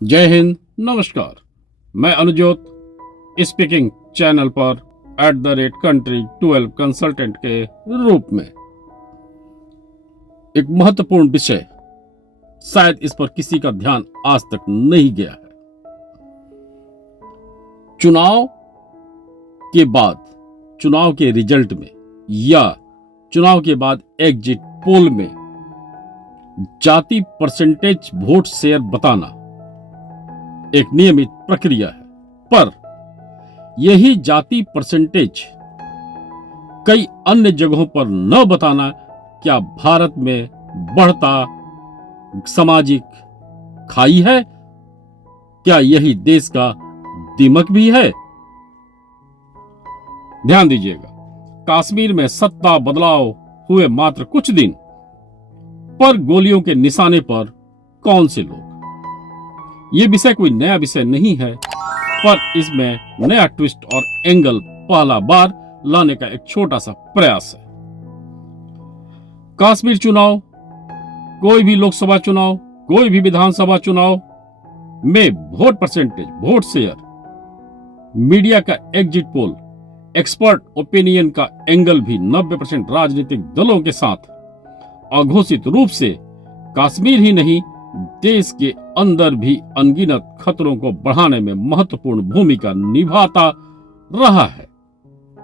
जय हिंद, नमस्कार। मैं अनुजोत स्पीकिंग चैनल पर @country12 कंसल्टेंट के रूप में एक महत्वपूर्ण विषय, शायद इस पर किसी का ध्यान आज तक नहीं गया है। चुनाव के बाद, चुनाव के रिजल्ट में या चुनाव के बाद एग्जिट पोल में जाति परसेंटेज वोट शेयर बताना एक नियमित प्रक्रिया है, पर यही जाति परसेंटेज कई अन्य जगहों पर न बताना क्या भारत में बढ़ता सामाजिक खाई है? क्या यही देश का दीमक भी है? ध्यान दीजिएगा, कश्मीर में सत्ता बदलाव हुए मात्र कुछ दिन पर गोलियों के निशाने पर कौन से लोग? यह विषय कोई नया विषय नहीं है, पर इसमें नया ट्विस्ट और एंगल पहला बार लाने का एक छोटा सा प्रयास है। कश्मीर चुनाव, कोई भी लोकसभा चुनाव, कोई भी विधानसभा चुनाव में vote percentage, vote share, media का एग्जिट पोल, एक्सपर्ट ओपिनियन का एंगल भी 90% राजनीतिक दलों के साथ अघोषित रूप से कश्मीर ही नहीं, देश के अंदर भी अनगिनत खतरों को बढ़ाने में महत्वपूर्ण भूमिका निभाता रहा है।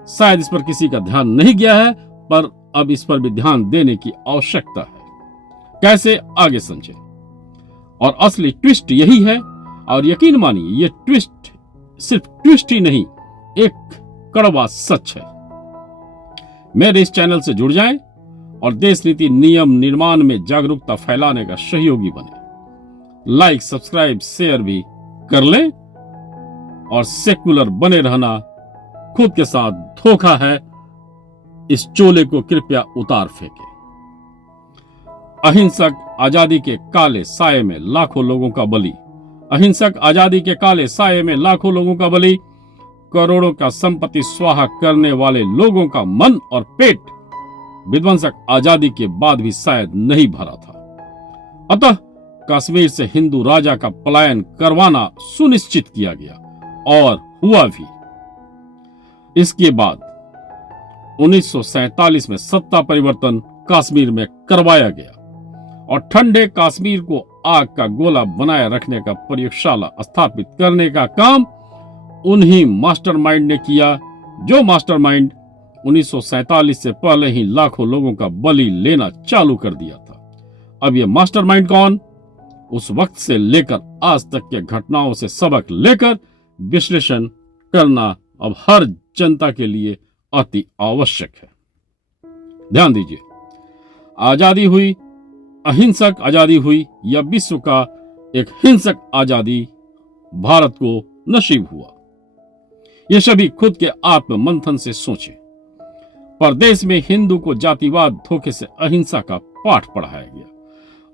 शायद इस पर किसी का ध्यान नहीं गया है, पर अब इस पर भी ध्यान देने की आवश्यकता है। कैसे, आगे समझे। और असली ट्विस्ट यही है, और यकीन मानिए यह ट्विस्ट सिर्फ ट्विस्ट ही नहीं, एक कड़वा सच है। मेरे इस चैनल से जुड़ जाएं और देश नीति नियम निर्माण में जागरूकता फैलाने का सहयोगी बने। लाइक, सब्सक्राइब, शेयर भी कर लें। और सेकुलर बने रहना खुद के साथ धोखा है, इस चोले को कृपया उतार फेंके। अहिंसक आजादी के काले साये में लाखों लोगों का बलि, अहिंसक आजादी के काले साये में लाखों लोगों का बलि, करोड़ों का संपत्ति स्वाहा करने वाले लोगों का मन और पेट विध्वंसक आजादी के बाद भी शायद नहीं भरा था। अतः कश्मीर से हिंदू राजा का पलायन करवाना सुनिश्चित किया गया, और हुआ भी। इसके बाद 1947 में सत्ता परिवर्तन कश्मीर में करवाया गया, और ठंडे कश्मीर को आग का गोला बनाए रखने का प्रयोगशाला स्थापित करने का काम उन्हीं मास्टरमाइंड ने किया, जो मास्टरमाइंड 1947 से पहले ही लाखों लोगों का बलि लेना चालू कर दिया था। अब यह मास्टरमाइंड कौन? उस वक्त से लेकर आज तक के घटनाओं से सबक लेकर विश्लेषण करना अब हर जनता के लिए अति आवश्यक है। ध्यान दीजिए, आजादी हुई, अहिंसक आजादी हुई, या विश्व का एक हिंसक आजादी भारत को नसीब हुआ? ये सभी खुद के आत्म मंथन से सोचें। परदेश में हिंदू को जातिवाद धोखे से अहिंसा का पाठ पढ़ाया गया,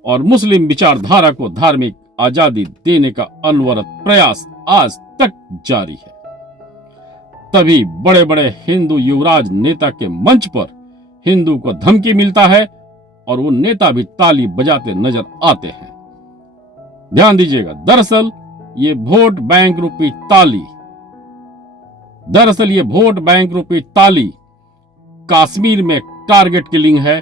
और मुस्लिम विचारधारा को धार्मिक आजादी देने का अनवरत प्रयास आज तक जारी है। तभी बड़े बड़े हिंदू युवराज नेता के मंच पर हिंदू को धमकी मिलता है, और वो नेता भी ताली बजाते नजर आते हैं। ध्यान दीजिएगा, दरअसल ये वोट बैंक रूपी ताली कश्मीर में टारगेट किलिंग है,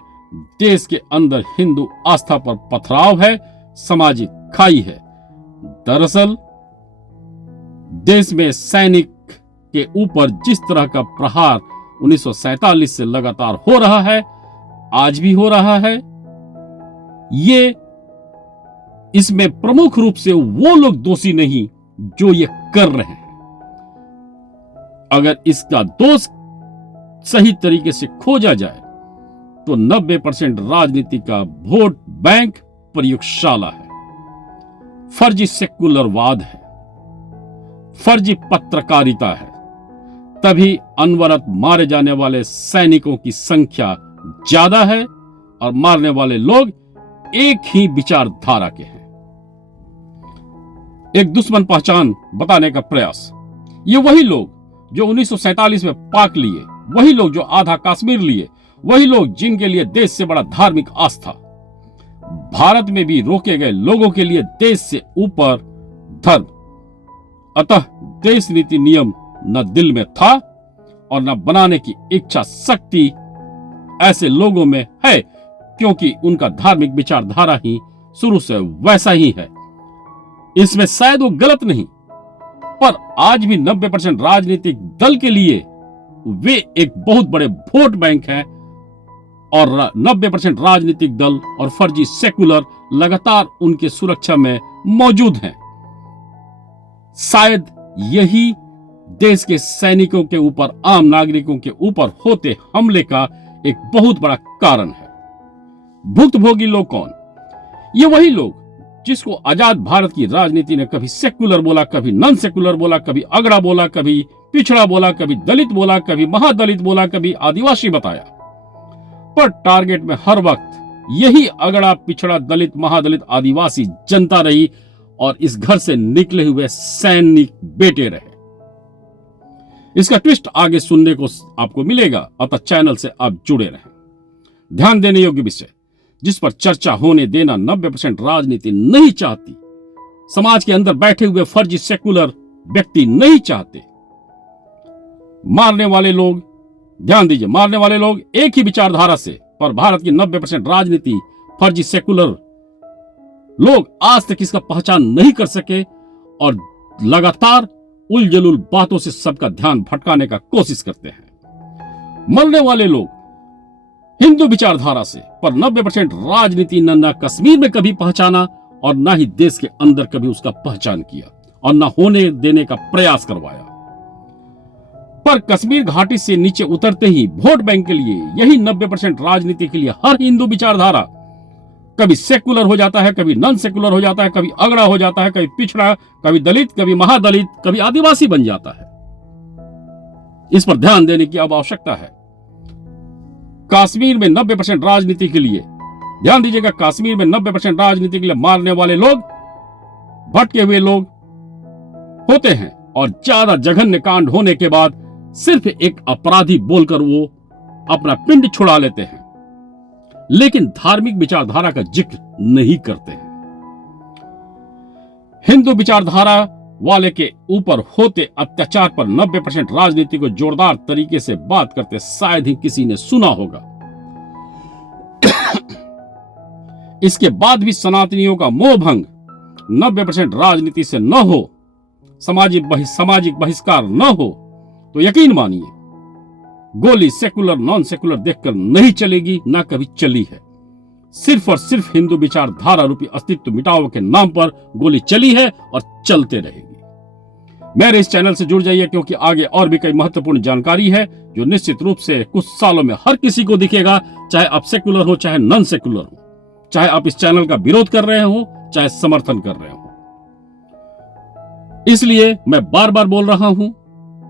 देश के अंदर हिंदू आस्था पर पथराव है, सामाजिक खाई है। दरअसल देश में सैनिक के ऊपर जिस तरह का प्रहार 1947 से लगातार हो रहा है, आज भी हो रहा है, ये इसमें प्रमुख रूप से वो लोग दोषी नहीं जो ये कर रहे हैं। अगर इसका दोष सही तरीके से खोजा जाए तो 90% राजनीति का वोट बैंक प्रयोगशाला है, फर्जी सेकुलरवाद है, फर्जी पत्रकारिता है। तभी अनवरत मारे जाने वाले सैनिकों की संख्या ज्यादा है, और मारने वाले लोग एक ही विचारधारा के हैं। एक दुश्मन पहचान बताने का प्रयास, ये वही लोग जो 1947 में पाक लिए, वही लोग जो आधा कश्मीर लिए, वही लोग जिनके लिए देश से बड़ा धार्मिक आस्था। भारत में भी रोके गए लोगों के लिए देश से ऊपर धर्म। अतः देश नीति नियम न दिल में था और न बनाने की इच्छा शक्ति ऐसे लोगों में है, क्योंकि उनका धार्मिक विचारधारा ही शुरू से वैसा ही है। इसमें शायद वो गलत नहीं, पर आज भी 90% राजनीतिक दल के लिए वे एक बहुत बड़े वोट बैंक हैं और 90% राजनीतिक दल और फर्जी सेकुलर लगातार उनके सुरक्षा में मौजूद हैं। शायद यही देश के सैनिकों के ऊपर, आम नागरिकों के ऊपर होते हमले का एक बहुत बड़ा कारण है। भुक्तभोगी लोग कौन? ये वही लोग जिसको आजाद भारत की राजनीति ने कभी सेकुलर बोला, कभी नॉन सेकुलर बोला, कभी अगड़ा बोला, कभी पिछड़ा बोला, कभी दलित बोला, कभी महादलित बोला, कभी आदिवासी बताया। पर टारगेट में हर वक्त यही अगड़ा, पिछड़ा, दलित, महादलित, आदिवासी जनता रही और इस घर से निकले हुए सैनिक बेटे रहे। इसका ट्विस्ट आगे सुनने को आपको मिलेगा, अतः चैनल से आप जुड़े रहें। ध्यान देने योग्य विषय जिस पर चर्चा होने देना 90% राजनीति नहीं चाहती, समाज के अंदर बैठे हुए फर्जी सेकुलर व्यक्ति नहीं चाहते। मारने वाले लोग, ध्यान दीजिए, मारने वाले लोग एक ही विचारधारा से, पर भारत की 90% राजनीति फर्जी सेकुलर लोग आज तक इसका पहचान नहीं कर सके और लगातार उलझुल बातों से सबका ध्यान भटकाने का कोशिश करते हैं। मरने वाले लोग हिंदू विचारधारा से, पर 90% राजनीति न कश्मीर में कभी पहचाना और न ही देश के अंदर कभी उसका पहचान किया और न होने देने का प्रयास करवाया। पर कश्मीर घाटी से नीचे उतरते ही वोट बैंक के लिए यही 90% राजनीति के लिए हर हिंदू विचारधारा कभी सेकुलर हो जाता है, कभी नॉन सेकुलर हो जाता है, कभी अगड़ा हो जाता है, कभी पिछड़ा, कभी दलित, कभी महादलित, कभी आदिवासी बन जाता है। इस पर ध्यान देने की अब आवश्यकता है। कश्मीर में 90% राजनीति के लिए, ध्यान दीजिएगा, कश्मीर में 90% राजनीति के लिए मारने वाले लोग भटके हुए लोग होते हैं और ज्यादा जघन्य कांड होने के बाद सिर्फ एक अपराधी बोलकर वो अपना पिंड छुड़ा लेते हैं, लेकिन धार्मिक विचारधारा का जिक्र नहीं करते हैं। हिंदू विचारधारा वाले के ऊपर होते अत्याचार पर 90% राजनीति को जोरदार तरीके से बात करते शायद ही किसी ने सुना होगा। इसके बाद भी सनातनियों का मोह भंग 90% राजनीति से न हो, सामाजिक बहिष्कार न हो, तो यकीन मानिए गोली सेकुलर नॉन सेकुलर देखकर नहीं चलेगी, ना कभी चली है। सिर्फ और सिर्फ हिंदू विचारधारा रूपी अस्तित्व मिटाओ के नाम पर गोली चली है और चलते रहेगी। मेरे इस चैनल से जुड़ जाइए, क्योंकि आगे और भी कई महत्वपूर्ण जानकारी है जो निश्चित रूप से कुछ सालों में हर किसी को दिखेगा, चाहे आप सेकुलर हो चाहे नॉन सेकुलर हो, चाहे आप इस चैनल का विरोध कर रहे हो चाहे समर्थन कर रहे हो। इसलिए मैं बार बार बोल रहा हूं,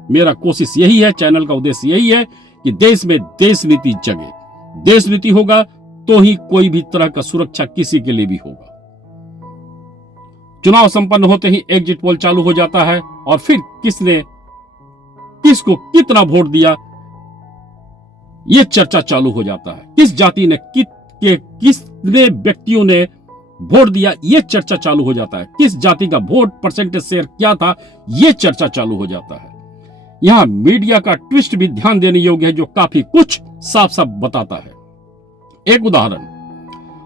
मेरा कोशिश यही है, चैनल का उद्देश्य यही है कि देश में देश नीति जगे। देश नीति होगा तो ही कोई भी तरह का सुरक्षा किसी के लिए भी होगा। चुनाव संपन्न होते ही एग्जिट पोल चालू हो जाता है और फिर किसने किसको कितना वोट दिया यह चर्चा चालू हो जाता है। किस जाति ने किसने व्यक्तियों ने वोट दिया यह चर्चा चालू हो जाता है। किस जाति का वोट परसेंटेज शेयर क्या था यह चर्चा चालू हो जाता है। यहां मीडिया का ट्विस्ट भी ध्यान देने योग्य है, जो काफी कुछ साफ साफ बताता है। एक उदाहरण,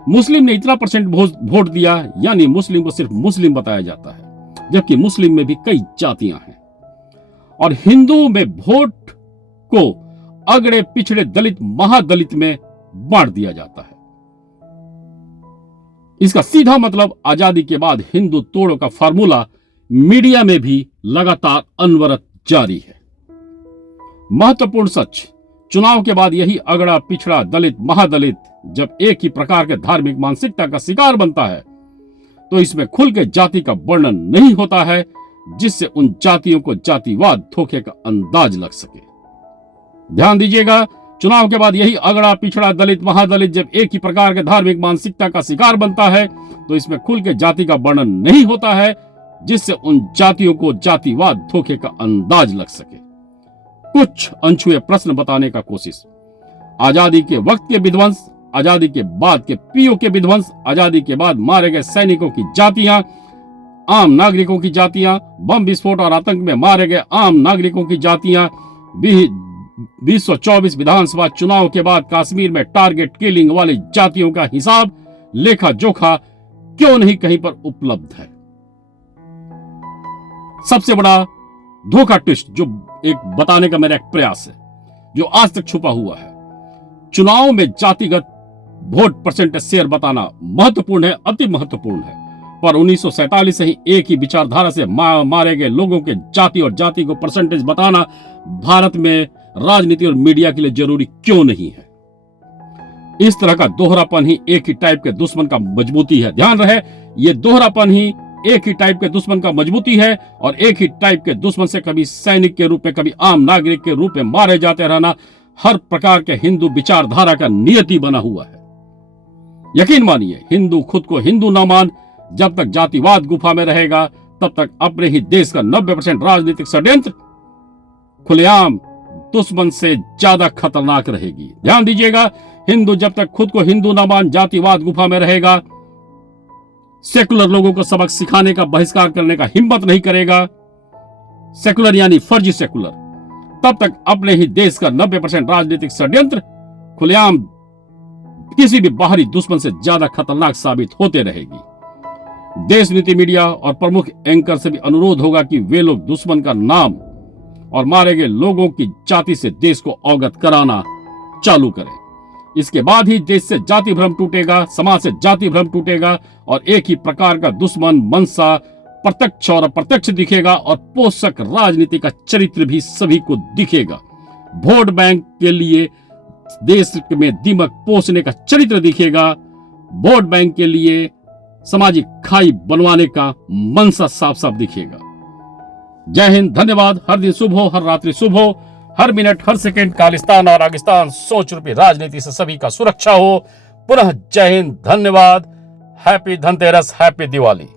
मुस्लिम ने इतना परसेंट वोट दिया, यानी मुस्लिम को सिर्फ मुस्लिम बताया जाता है, जबकि मुस्लिम में भी कई जातियां हैं। और हिंदुओं में वोट को अगड़े पिछड़े दलित महादलित में बांट दिया जाता है। इसका सीधा मतलब आजादी के बाद हिंदू तोड़ों का फार्मूला मीडिया में भी लगातार अनवरत जारी है। महत्वपूर्ण सच, चुनाव के बाद यही अगड़ा पिछड़ा दलित महादलित जब एक ही प्रकार के धार्मिक मानसिकता का शिकार बनता है, तो इसमें खुल के जाति का वर्णन नहीं होता है, जिससे उन जातियों को जातिवाद धोखे का अंदाज लग सके। ध्यान दीजिएगा, चुनाव के बाद यही अगड़ा पिछड़ा दलित महादलित जब एक ही प्रकार के धार्मिक मानसिकता का शिकार बनता है, तो इसमें खुल के जाति का वर्णन नहीं होता है, जिससे उन जातियों को जातिवाद धोखे का अंदाज लग सके। कुछ अनछुए प्रश्न बताने का कोशिश। आजादी के वक्त के विध्वंस, आजादी के बाद के पीओ के विध्वंस, आजादी के बाद मारे गए सैनिकों की जातियां, आम नागरिकों की जातियां, बम विस्फोट और आतंक में मारे गए आम नागरिकों की जातियां, 2024 विधानसभा चुनाव के बाद कश्मीर में टारगेट किलिंग वाली जातियों का हिसाब लेखा जोखा क्यों नहीं कहीं पर उपलब्ध है। सबसे बड़ा धोखा ट्विस्ट जो एक बताने का मेरा एक प्रयास है, जो आज तक छुपा हुआ है। चुनाव में जातिगत वोट परसेंटेज शेयर बताना महत्वपूर्ण है, अति महत्वपूर्ण है, पर 1947 से ही एक ही विचारधारा से मारे गए लोगों के जाति और जाति को परसेंटेज बताना भारत में राजनीति और मीडिया के लिए जरूरी क्यों नहीं है। इस तरह का दोहरापन ही एक ही टाइप के दुश्मन का मजबूती है। ध्यान रहे, ये दोहरापन ही एक ही टाइप के दुश्मन का मजबूती है, और एक ही टाइप के दुश्मन से कभी सैनिक के रूप में, कभी आम नागरिक के रूप में मारे जाते रहना हर प्रकार के हिंदू विचारधारा का नियति बना हुआ है। यकीन मानिए, हिंदू खुद को हिंदू न मान, जब तक जातिवाद गुफा में रहेगा तब तक अपने ही देश का 90% राजनीतिक षड्यंत्र खुलेआम दुश्मन से ज्यादा खतरनाक रहेगी। ध्यान दीजिएगा, हिंदू जब तक खुद को हिंदू न मान जातिवाद गुफा में रहेगा, सेकुलर लोगों को सबक सिखाने का, बहिष्कार करने का हिम्मत नहीं करेगा, सेकुलर यानी फर्जी सेकुलर, तब तक अपने ही देश का 90% राजनीतिक षड्यंत्र खुलेआम किसी भी बाहरी दुश्मन से ज्यादा खतरनाक साबित होते रहेगी। देश नीति मीडिया और प्रमुख एंकर से भी अनुरोध होगा कि वे लोग दुश्मन का नाम और मारे गए लोगों की जाति से देश को अवगत कराना चालू करें। इसके बाद ही देश से जाति भ्रम टूटेगा, समाज से जाति भ्रम टूटेगा, और एक ही प्रकार का दुश्मन मनसा प्रत्यक्ष और अप्रत्यक्ष दिखेगा, और पोषक राजनीति का चरित्र भी सभी को दिखेगा। वोट बैंक के लिए देश में दीमक पोषने का चरित्र दिखेगा, वोट बैंक के लिए सामाजिक खाई बनवाने का मनसा साफ साफ दिखेगा। जय हिंद, धन्यवाद। हर दिन शुभ हो, हर रात्रि शुभ हो, हर मिनट हर सेकंड खालिस्तान और आगिस्तान सोच रूपी राजनीति से सभी का सुरक्षा हो। पुनः जय हिंद, धन्यवाद। Happy Dhanteras, happy Diwali.